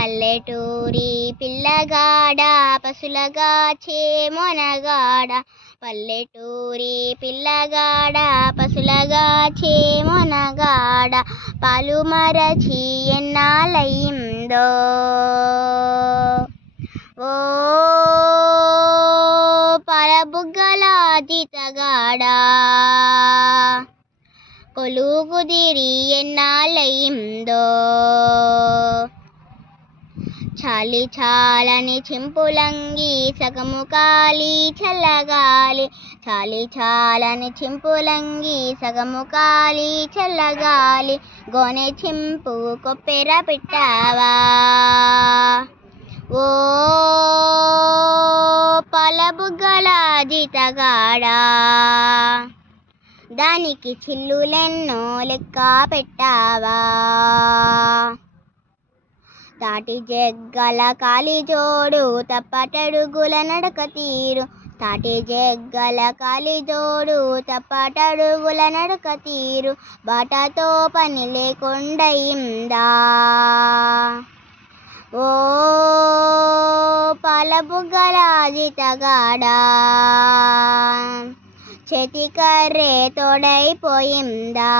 పల్లెటూరి పిల్లగాడ పసులగాచే మొనగాడ పల్లెటూరి పిల్లగాడ పసులగాచే మొనగాడ పాలు మరచి ఎన్నాళ్ళయిందో ఓ పాలబుగ్గల జీతగాడ కొలుగుదిరి ఎన్నాళ్ళయిందో చాలి చాలని చింపులంగి సగము కాలి చల్లగాలి చాలి చాలని చింపులంగి సగము కాలి చల్లగాలి గోనె చింపు కొప్పెర పెట్టావా ఓ పాలబుగ్గల జీతగాడా దానికి చిల్లులెన్నో లెక్క పెట్టావా తాటి జగ్గల కాలి జోడు తప్పటడుగుల నడక తీరు తాటి జగ్గల కాలి జోడు తప్పటడుగుల నడక తీరు బాటతో పని లేకుండయిందా ఓ పాలబుగ్గల జీతగాడా చేతికర్రే తోడైపోయిందా